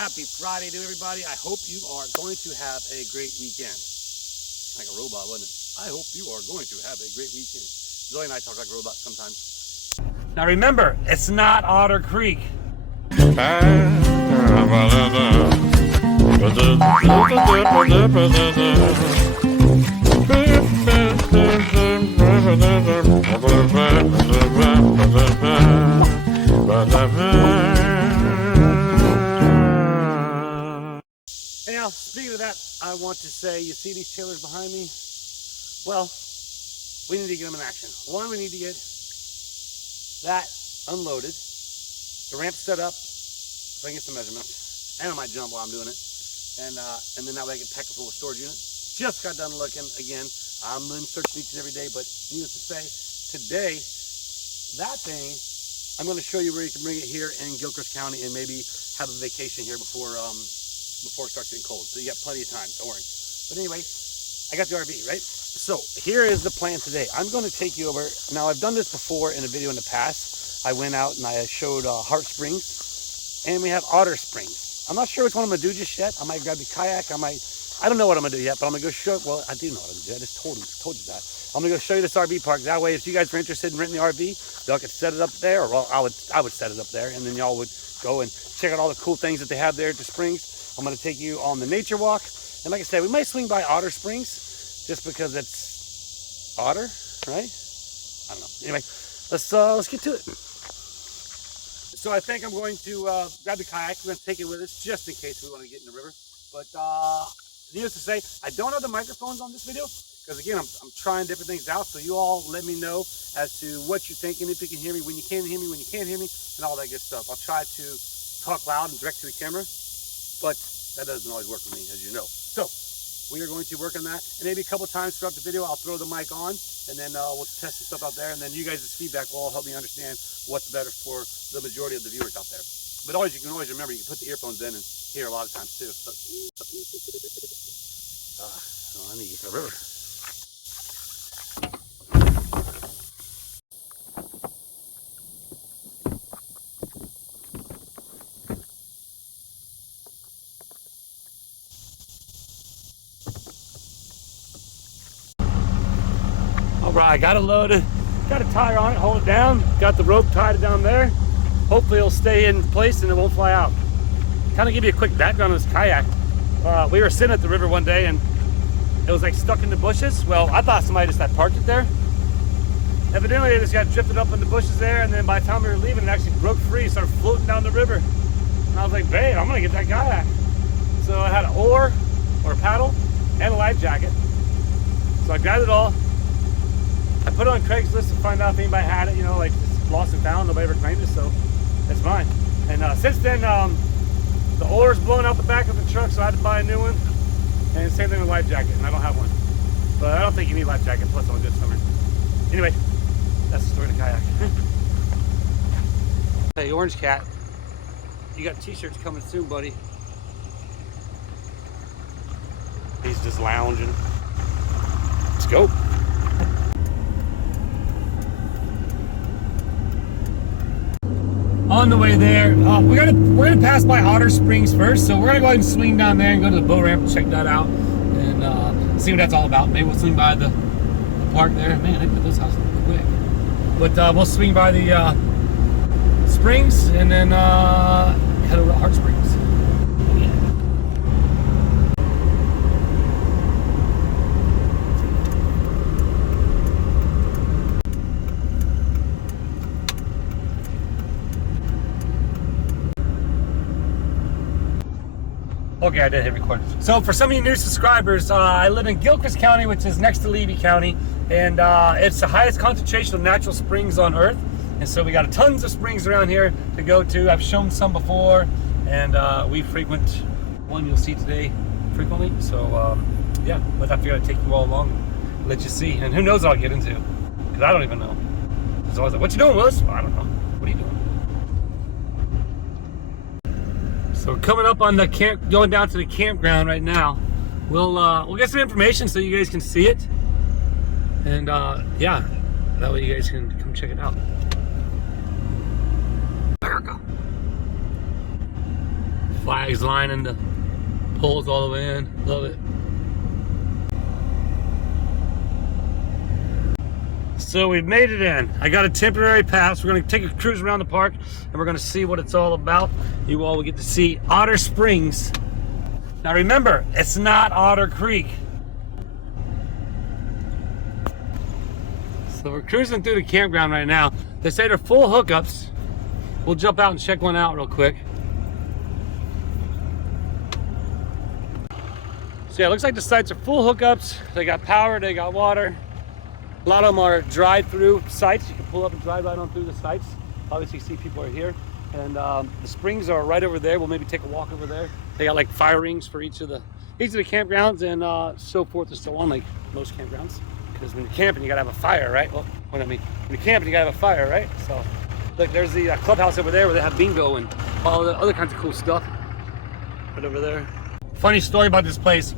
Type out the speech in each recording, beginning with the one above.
Happy Friday to everybody. I hope you are going to have a great weekend. Like a robot, wasn't it? I hope you are going to have a great weekend. Zoe and I talk like robots sometimes. Now remember, it's not Otter Creek. Anyhow, speaking of that, I want to say, you see these trailers behind me? Well, we need to get them in action. One, we need to get that unloaded, the ramp set up, so I can get some measurements, and I might jump while I'm doing it, and then that way I can pack a full storage unit. Just got done looking again. I'm in search each and every day, but needless to say, today, that thing, I'm going to show you where you can bring it here in Gilchrist County and maybe have a vacation here before it starts getting cold. So you got plenty of time, don't worry. But anyway, I got the RV, right? So here is the plan today. I'm going to take you over. Now I've done this before in a video in the past. I went out and I showed Otter Springs, and we have Otter Springs. I'm not sure which one I'm going to do just yet. I might grab the kayak. I don't know what I'm going to do yet, but I'm going to go show, well, I do know what I'm going to do. I just told you that. I'm going to go show you this RV park. That way, if you guys are interested in renting the RV, y'all could set it up there, or well, I would set it up there, and then y'all would go and check out all the cool things that they have there at the Springs. I'm going to take you on the nature walk. And like I said, we might swing by Otter Springs just because it's otter, right? I don't know. Anyway, let's get to it. So I think I'm going to grab the kayak. We're going to take it with us just in case we want to get in the river. But needless to say, I don't have the microphones on this video because again, I'm trying different things out. So you all let me know as to what you think and if you can hear me, when you can hear me, when you can't hear me, and all that good stuff. I'll try to talk loud and direct to the camera, but that doesn't always work for me, as you know. So we are going to work on that, and maybe a couple times throughout the video I'll throw the mic on, and then we'll test some stuff out there, and then you guys' feedback will all help me understand what's better for the majority of the viewers out there. But you can always remember, you can put the earphones in and hear a lot of times too. So, I need to get to the river. All right, got it loaded, got a tire on it, hold it down, got the rope tied down there. Hopefully it'll stay in place and it won't fly out. Kind of give you a quick background on this kayak. We were sitting at the river one day and it was like stuck in the bushes. Well, I thought somebody just had parked it there. Evidently it just got drifted up in the bushes there, and then by the time we were leaving, it actually broke free, started floating down the river. And I was like, babe, I'm gonna get that kayak. So I had an oar or a paddle and a life jacket. So I grabbed it all. I put it on Craigslist to find out if anybody had it, you know, like it's lost and found, nobody ever claimed it, so it's mine. And since then, the oar's blown out the back of the truck, so I had to buy a new one. And same thing with life jacket, and I don't have one. But I don't think you need life jacket, plus I'm a good swimmer. Anyway, that's the story of the kayak. Hey, Orange Cat, you got t-shirts coming soon, buddy. He's just lounging. Let's go. On the way there, we're gonna pass by Otter Springs first, so we're gonna go ahead and swing down there and go to the boat ramp and check that out and see what that's all about. Maybe we'll swing by the park there. Man, they put those houses quick. But we'll swing by the springs and then head over to Otter Springs. Okay, I did hit record. So for some of you new subscribers, I live in Gilchrist County, which is next to Levy County, and it's the highest concentration of natural springs on Earth. And so we got tons of springs around here to go to. I've shown some before, and we frequent one you'll see today frequently. So yeah, but I figured I'd take you all along, let you see. And who knows what I'll get into, because I don't even know. It's always like, what you doing, Willis? Well, I don't know. What are you doing? So we're coming up on the going down to the campground right now. We'll get some information so you guys can see it, and yeah, that way you guys can come check it out. America. Flags lining the poles all the way in. Love it. So we've made it in. I got a temporary pass. We're gonna take a cruise around the park and we're gonna see what it's all about. You all will get to see Otter Springs. Now remember, it's not Otter Creek. So we're cruising through the campground right now. They say they're full hookups. We'll jump out and check one out real quick. So yeah, it looks like the sites are full hookups. They got power, they got water. A lot of them are drive-through sites. You can pull up and drive right on through the sites. Obviously, you see people are here. And the springs are right over there. We'll maybe take a walk over there. They got like fire rings for each of the campgrounds and so forth and so on, like most campgrounds. Because when you're camping, you gotta have a fire, right? Well, what I mean, when you're camping, you gotta have a fire, right? So, look, there's the clubhouse over there where they have bingo and all the other kinds of cool stuff. Right over there. Funny story about this place.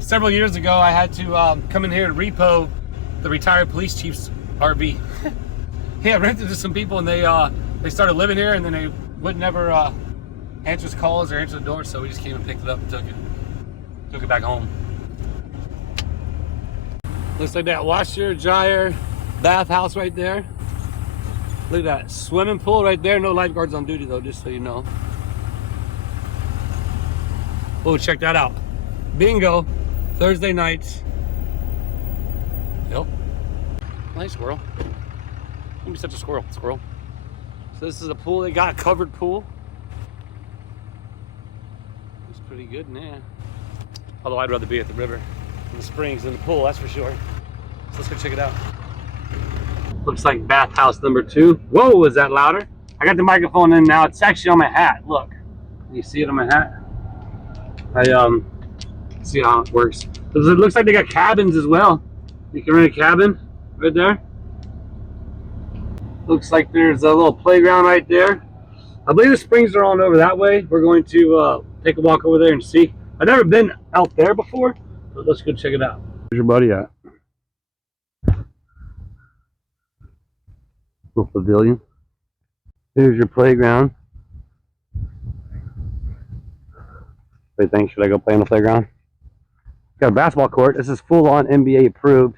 Several years ago, I had to come in here and repo the retired police chief's RV. Yeah, I rented to some people and they started living here and then they would never answer his calls or answer the door, so we just came and picked it up and took it back home. Looks like that washer, dryer, bathhouse right there. Look at that swimming pool right there. No lifeguards on duty though, just so you know. Oh, check that out. Bingo, Thursday nights. Yep. Nice squirrel. Don't be such a squirrel, squirrel. So this is a pool they got, a covered pool. It's pretty good in there. Although I'd rather be at the river, in the springs, than the pool, that's for sure. So let's go check it out. Looks like bathhouse number 2. Whoa, is that louder? I got the microphone in now. It's actually on my hat. Look, you see it on my hat? I see how it works. It looks like they got cabins as well. You can rent a cabin right there. Looks like there's a little playground right there. I believe the springs are on over that way. We're going to take a walk over there and see. I've never been out there before, but let's go check it out. Where's your buddy at? Little pavilion. Here's your playground. What do you think? Should I go play on the playground? Got a basketball court. This is full on NBA approved.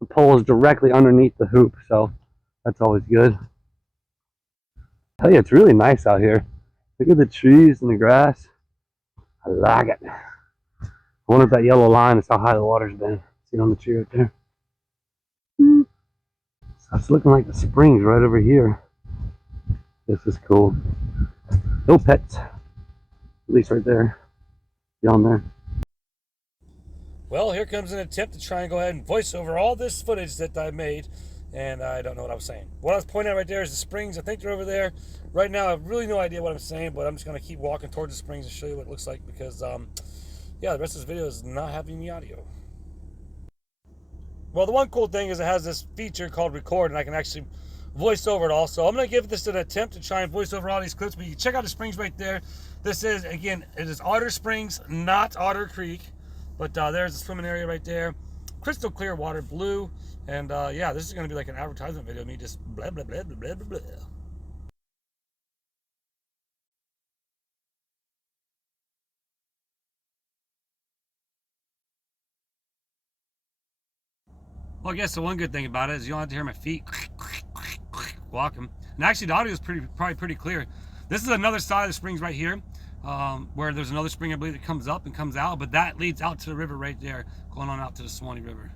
The pole is directly underneath the hoop, so that's always good. I tell you, it's really nice out here. Look at the trees and the grass. I like it. I wonder if that yellow line is how high the water's been. See it on the tree right there? So it's looking like the springs right over here. This is cool. No pets. At least right there. Beyond there. Well, here comes an attempt to try and go ahead and voice over all this footage that I made, and I don't know what I was saying. What I was pointing out right there is the springs. I think they're over there. Right now, I have really no idea what I'm saying, but I'm just going to keep walking towards the springs and show you what it looks like because, yeah, the rest of this video is not having any audio. Well, the one cool thing is it has this feature called record, and I can actually voice over it all. So I'm going to give this an attempt to try and voice over all these clips, but you can check out the springs right there. This is, again, it is Otter Springs, not Otter Creek. But there's a swimming area right there. Crystal clear water, blue. And yeah, this is going to be like an advertisement video of me just blah, blah, blah, blah, blah, blah, blah. Well, I guess the one good thing about it is you don't have to hear my feet walking. And actually, the audio is probably pretty clear. This is another side of the springs right here. Where there's another spring I believe that comes up and comes out, but that leads out to the river right there, going on out to the Swanee River.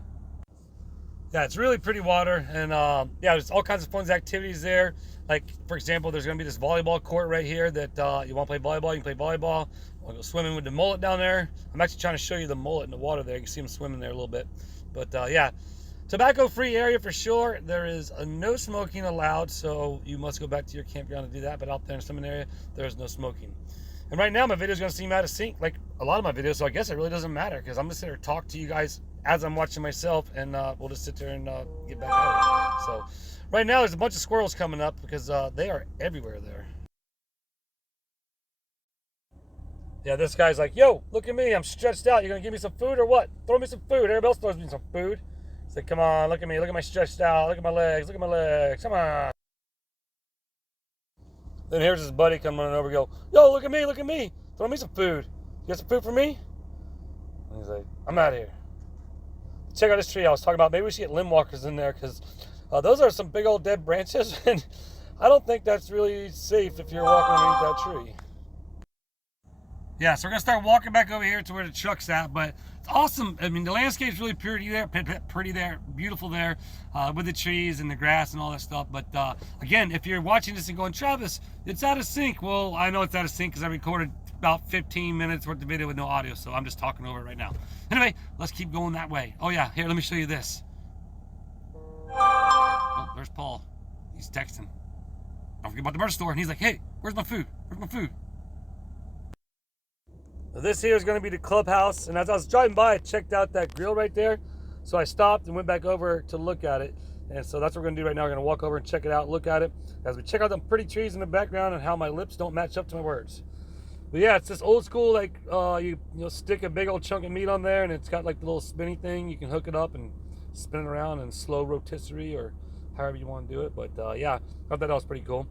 Yeah, it's really pretty water, and yeah, there's all kinds of fun activities there. Like, for example, there's going to be this volleyball court right here that you want to play volleyball, you can play volleyball. I'll go swimming with the mullet down there. I'm actually trying to show you the mullet in the water there. You can see him swimming there a little bit. But yeah, tobacco-free area for sure. There is no smoking allowed, so you must go back to your campground to do that. But out there in the swimming area, there's no smoking. And right now, my video is going to seem out of sync, like a lot of my videos, so I guess it really doesn't matter, because I'm going to sit here and talk to you guys as I'm watching myself, and we'll just sit there and get back at it. So, right now, there's a bunch of squirrels coming up, because they are everywhere there. Yeah, this guy's like, yo, look at me, I'm stretched out. You're going to give me some food or what? Throw me some food. Everybody else throws me some food. He's like, come on, look at me. Look at my stretched out. Look at my legs. Look at my legs. Come on. Then here's his buddy coming on over and go, yo, look at me, look at me. throw me some food. You got some food for me? And he's like, I'm out of here. Check out this tree I was talking about. Maybe we should get limb walkers in there because those are some big old dead branches, and I don't think that's really safe if you're walking underneath that tree. Yeah, so we're gonna start walking back over here to where the truck's at, but it's awesome. I mean, the landscape's really pretty there, beautiful there, with the trees and the grass and all that stuff. But again, if you're watching this and going, Travis, it's out of sync. Well, I know it's out of sync because I recorded about 15 minutes worth of video with no audio, so I'm just talking over it right now. Anyway, let's keep going that way. Oh yeah, here, let me show you this. Oh, there's Paul. He's texting. Don't forget about the merch store. And he's like, hey, where's my food? Where's my food? This here is going to be the clubhouse, and as I was driving by, I checked out that grill right there, so I stopped and went back over to look at it. And so that's what we're going to do right now. We're going to walk over and check it out, look at it, as we check out the pretty trees in the background and how my lips don't match up to my words. But yeah, it's this old school, like you stick a big old chunk of meat on there, and it's got like the little spinny thing. You can hook it up and spin it around in slow rotisserie or however you want to do it. But yeah, I thought that was pretty cool.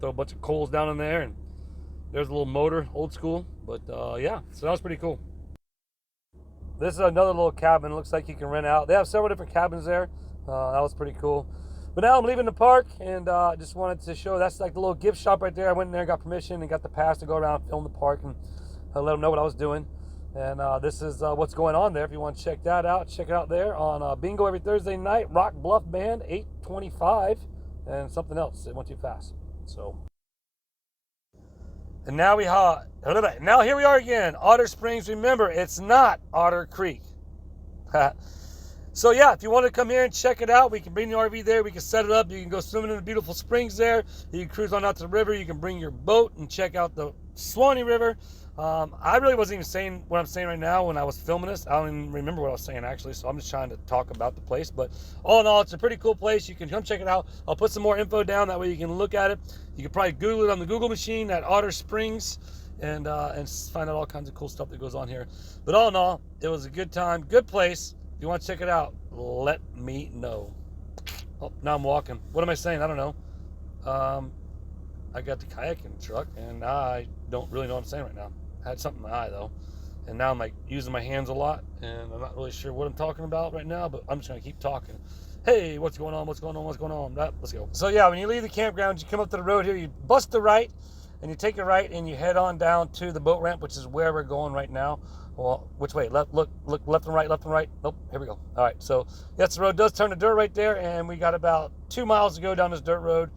Throw a bunch of coals down in there, and there's a little motor, old school. But yeah, so that was pretty cool. This is another little cabin. It looks like you can rent out. They have several different cabins there. That was pretty cool. But now I'm leaving the park, and just wanted to show, that's like the little gift shop right there. I went in there, got permission, and got the pass to go around and film the park, and let them know what I was doing. And this is what's going on there. If you want to check that out, check it out there on Bingo every Thursday night. Rock Bluff Band, 8:25, and something else. It went too fast. So, and now now here we are again, Otter Springs. Remember, it's not Otter Creek. So yeah, if you want to come here and check it out, we can bring the RV there. We can set it up. You can go swimming in the beautiful springs there. You can cruise on out to the river. You can bring your boat and check out the Swanee River. I really wasn't even saying what I'm saying right now when I was filming this. I don't even remember what I was saying actually, so I'm just trying to talk about the place. But all in all, it's a pretty cool place. You can come check it out. I'll put some more info down, that way you can look at it. You can probably Google it on the Google machine at Otter Springs, and find out all kinds of cool stuff that goes on here. But all in all, it was a good time, good place. If you want to check it out, let me know. Oh, now I'm walking. What am I saying? I don't know. I got the kayaking truck, and I don't really know what I'm saying right now. I had something in my eye, though. And now I'm like using my hands a lot, and I'm not really sure what I'm talking about right now, but I'm just going to keep talking. Hey, what's going on? What's going on? What's going on? Let's go. So yeah, when you leave the campground, you come up to the road here, you bust the right, and you take a right, and you head on down to the boat ramp, which is where we're going right now. Well, which way? Look, left and right, left and right. Nope, here we go. All right, so yes, the road does turn to dirt right there, and we got about 2 miles to go down this dirt road.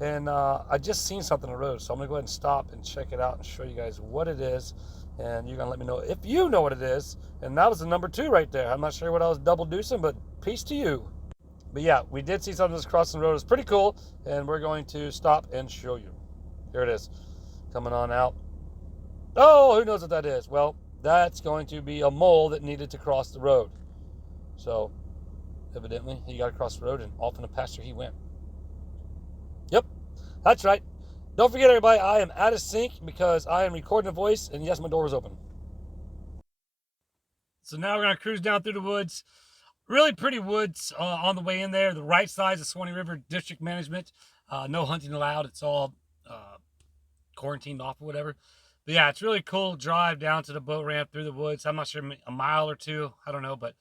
And I just seen something on the road, so I'm gonna go ahead and stop and check it out and show you guys what it is. And you're gonna let me know if you know what it is. And that was the number 2 right there. I'm not sure what I was double deucing, but peace to you. But yeah, we did see something that's crossing the road. It's pretty cool, and we're going to stop and show you. Here it is, coming on out. Oh, who knows what that is? Well, that's going to be a mole that needed to cross the road. So, evidently, he got across the road, and off in the pasture he went. Yep, that's right. Don't forget, everybody, I am out of sync because I am recording a voice, and yes, my door is open. So now we're going to cruise down through the woods. Really pretty woods on the way in there. The right side is the Swanee River District Management. No hunting allowed. It's all quarantined off or whatever. But yeah, it's really cool drive down to the boat ramp through the woods. I'm not sure, a mile or 2. I don't know, but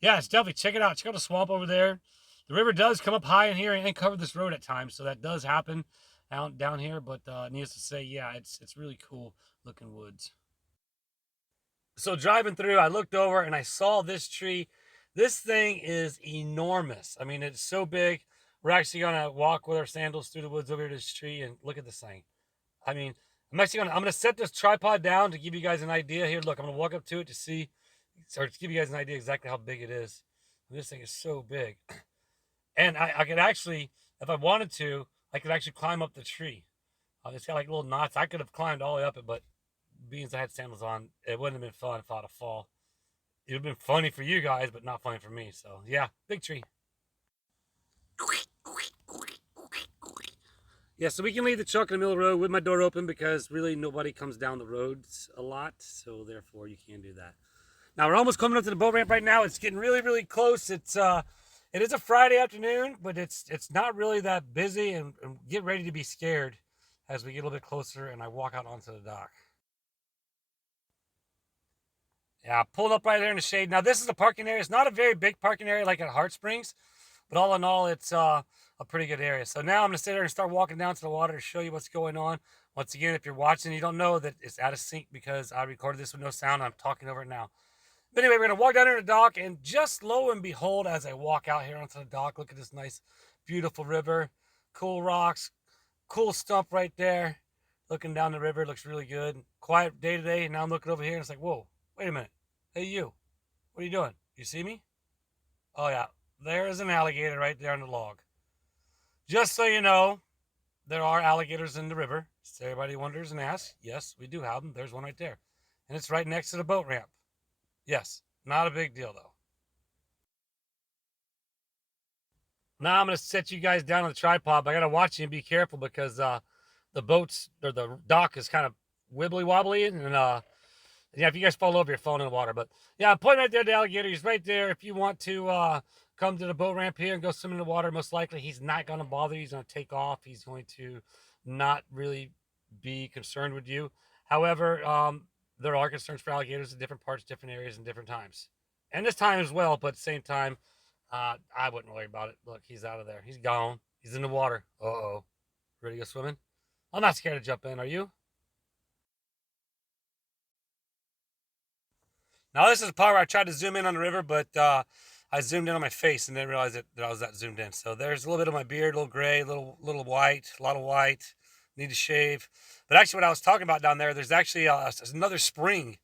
yeah, it's definitely, check it out. Check out the swamp over there. The river does come up high in here and cover this road at times, so that does happen down here. But needless to say, yeah, it's really cool looking woods. So driving through, I looked over and I saw this tree. This thing is enormous. I mean, it's so big. We're actually gonna walk with our sandals through the woods over to this tree and look at this thing. I mean, I'm gonna set this tripod down to give you guys an idea here. Look, I'm gonna walk up to it to see, or to give you guys an idea exactly how big it is. This thing is so big. And I could actually, if I wanted to, I could actually climb up the tree. It's got like little knots. I could have climbed all the way up it, but being as I had sandals on, it wouldn't have been fun if I'd have fall. It would have been funny for you guys, but not funny for me. So yeah, big tree. Yeah, so we can leave the truck in the middle of the road with my door open because really nobody comes down the roads a lot. So therefore you can do that. Now we're almost coming up to the boat ramp right now. It's getting really, really close. It is a Friday afternoon, but it's not really that busy, and get ready to be scared as we get a little bit closer and I walk out onto the dock. Yeah, pulled up right there in the shade. Now this is a parking area. It's not a very big parking area like at Otter Springs, but all in all, it's a pretty good area. So now I'm gonna sit there and start walking down to the water to show you what's going on. Once again, if you're watching, you don't know that it's out of sync because I recorded this with no sound. I'm talking over it now. But anyway, we're gonna walk down here to the dock, and just lo and behold, as I walk out here onto the dock, look at this nice, beautiful river, cool rocks, cool stump right there. Looking down the river, looks really good. Quiet day today. Now I'm looking over here, and it's like, whoa, wait a minute. Hey, you. What are you doing? You see me? Oh, yeah. There is an alligator right there on the log. Just so you know, there are alligators in the river. So everybody wonders and asks. Yes, we do have them. There's one right there. And it's right next to the boat ramp. Yes, not a big deal, though. Now I'm going to set you guys down on the tripod. But I got to watch you and be careful because the boats, or the dock is kind of wibbly wobbly. And yeah, if you guys fall over, you're falling in the water. But yeah, I'm pointing right there, the alligator. He's right there. If you want to come to the boat ramp here and go swim in the water, most likely he's not going to bother you. He's going to take off. He's going to not really be concerned with you. However, there are concerns for alligators in different parts, different areas, and different times. And this time as well, but at the same time, I wouldn't worry about it. Look, he's out of there. He's gone. He's in the water. Uh-oh. Ready to go swimming? I'm not scared to jump in. Are you? Now this is the part where I tried to zoom in on the river, but I zoomed in on my face and didn't realize that I was that zoomed in. So there's a little bit of my beard, a little gray, a little white, a lot of white. Need to shave. But actually what I was talking about down there's actually another spring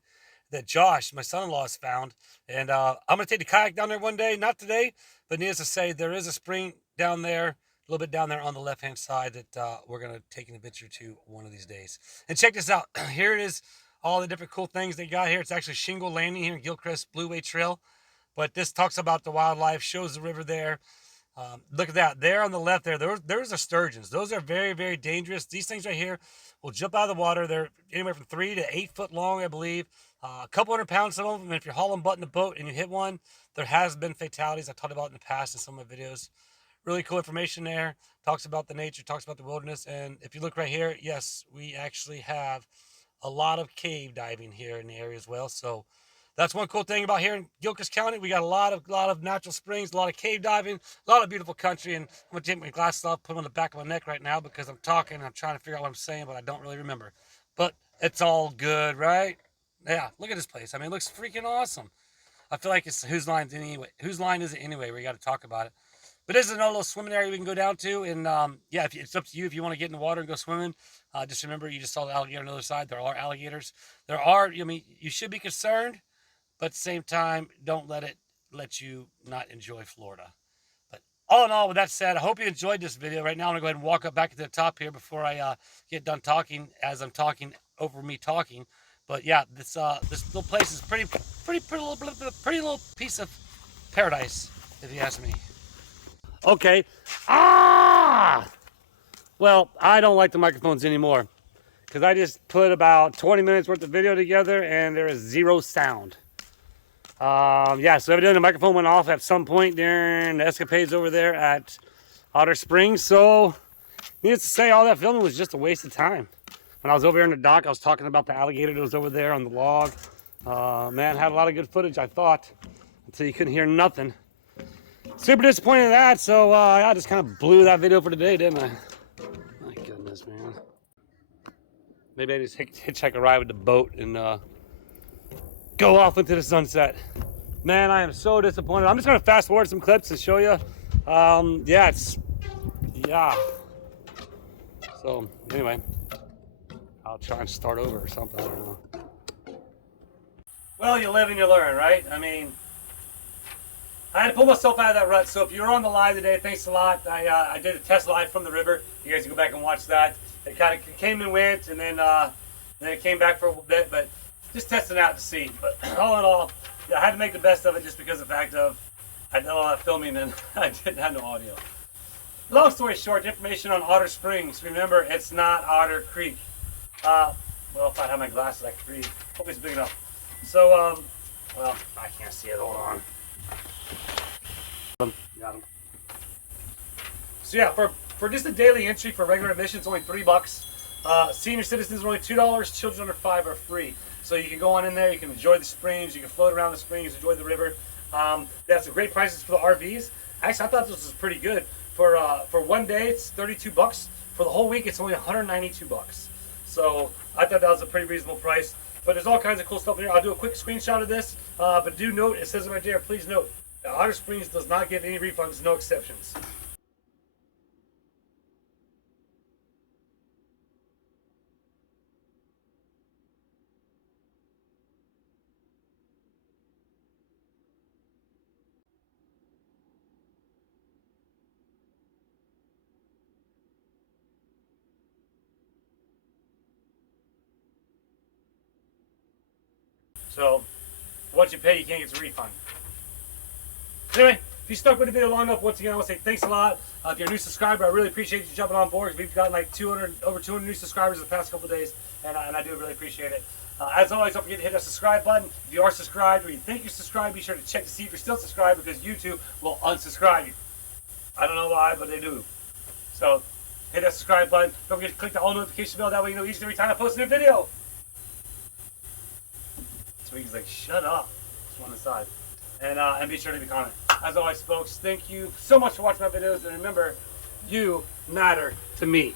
that Josh, my son-in-law, has found. And I'm going to take the kayak down there one day. Not today, but needless to say, there is a spring down there, a little bit down there on the left-hand side that we're going to take an adventure to one of these days. And check this out. Here it is. All the different cool things they got here. It's actually shingle landing here in Gilchrist Blueway Trail. But this talks about the wildlife, shows the river there. Look at that. There on the left there's the sturgeons. Those are very, very dangerous. These things right here will jump out of the water. They're anywhere from 3 to 8 foot long, I believe. A couple 100 pounds, some of them. And if you're hauling butt in the boat and you hit one, there has been fatalities. I talked about in the past in some of my videos. Really cool information there. Talks about the nature, talks about the wilderness. And if you look right here, yes, we actually have a lot of cave diving here in the area as well. So that's one cool thing about here in Gilchrist County. We got a lot of natural springs, a lot of cave diving, a lot of beautiful country. And I'm going to take my glasses off, put them on the back of my neck right now because I'm talking and I'm trying to figure out what I'm saying, but I don't really remember. But it's all good, right? Yeah, look at this place. I mean, it looks freaking awesome. I feel like it's whose line is it anyway? We got to talk about it. But this is another little swimming area we can go down to. And yeah, it's up to you if you want to get in the water and go swimming. Just remember, you just saw the alligator on the other side. There are alligators. I mean, you should be concerned, but at the same time, don't let you not enjoy Florida. But all in all, with that said, I hope you enjoyed this video. Right now, I'm going to go ahead and walk up back to the top here before I get done talking, as I'm talking over me talking. But yeah, this little place is pretty little piece of paradise, if you ask me. Okay. Well, I don't like the microphones anymore because I just put about 20 minutes worth of video together and there is zero sound. Yeah, so evidently the microphone went off at some point during the escapades over there at Otter Springs. So, needless to say, all that filming was just a waste of time. When I was over here in the dock, I was talking about the alligator that was over there on the log. Man, had a lot of good footage, I thought, until you couldn't hear nothing. Super disappointed in that, so I just kind of blew that video for today, didn't I? My goodness, man. Maybe I just hitchhike a ride with the boat and go off into the sunset. Man, I am so disappointed. I'm just going to fast forward some clips and show you. Yeah. So, anyway, I'll try and start over or something. I don't know. Well, you live and you learn, right? I mean, I had to pull myself out of that rut. So if you were on the live today, thanks a lot. I did a test live from the river. You guys can go back and watch that. It kind of came and went, and then it came back for a little bit, but just testing out to see. But all in all, yeah, I had to make the best of it just because of the fact of I did a lot of filming and I didn't have no audio. Long story short, information on Otter Springs. Remember, it's not Otter Creek. Well, if I had my glasses, I could read. Hope it's big enough. So, well, I can't see it. Hold on. Got him. So yeah, for just a daily entry for regular admission, it's only $3. Senior citizens are only $2. Children under 5 are free. So you can go on in there, you can enjoy the springs, you can float around the springs, enjoy the river. They have some great prices for the RVs. Actually, I thought this was pretty good. For one day, it's $32. For the whole week, it's only $192. So I thought that was a pretty reasonable price. But there's all kinds of cool stuff in here. I'll do a quick screenshot of this. But do note, it says it right there, please note, that Otter Springs does not give any refunds, no exceptions. So, what you pay, you can't get a refund. Anyway, if you stuck with the video long enough, once again, I want to say thanks a lot. If you're a new subscriber, I really appreciate you jumping on board. We've gotten like over 200 new subscribers in the past couple of days, and I do really appreciate it. As always, don't forget to hit that subscribe button. If you are subscribed or you think you're subscribed, be sure to check to see if you're still subscribed, because YouTube will unsubscribe you. I don't know why, but they do. So, hit that subscribe button. Don't forget to click the all notification bell. That way you know each and every time I post a new video. So he's like, shut up. Just one aside. And be sure to leave a comment. As always, folks, thank you so much for watching my videos. And remember, you matter to me.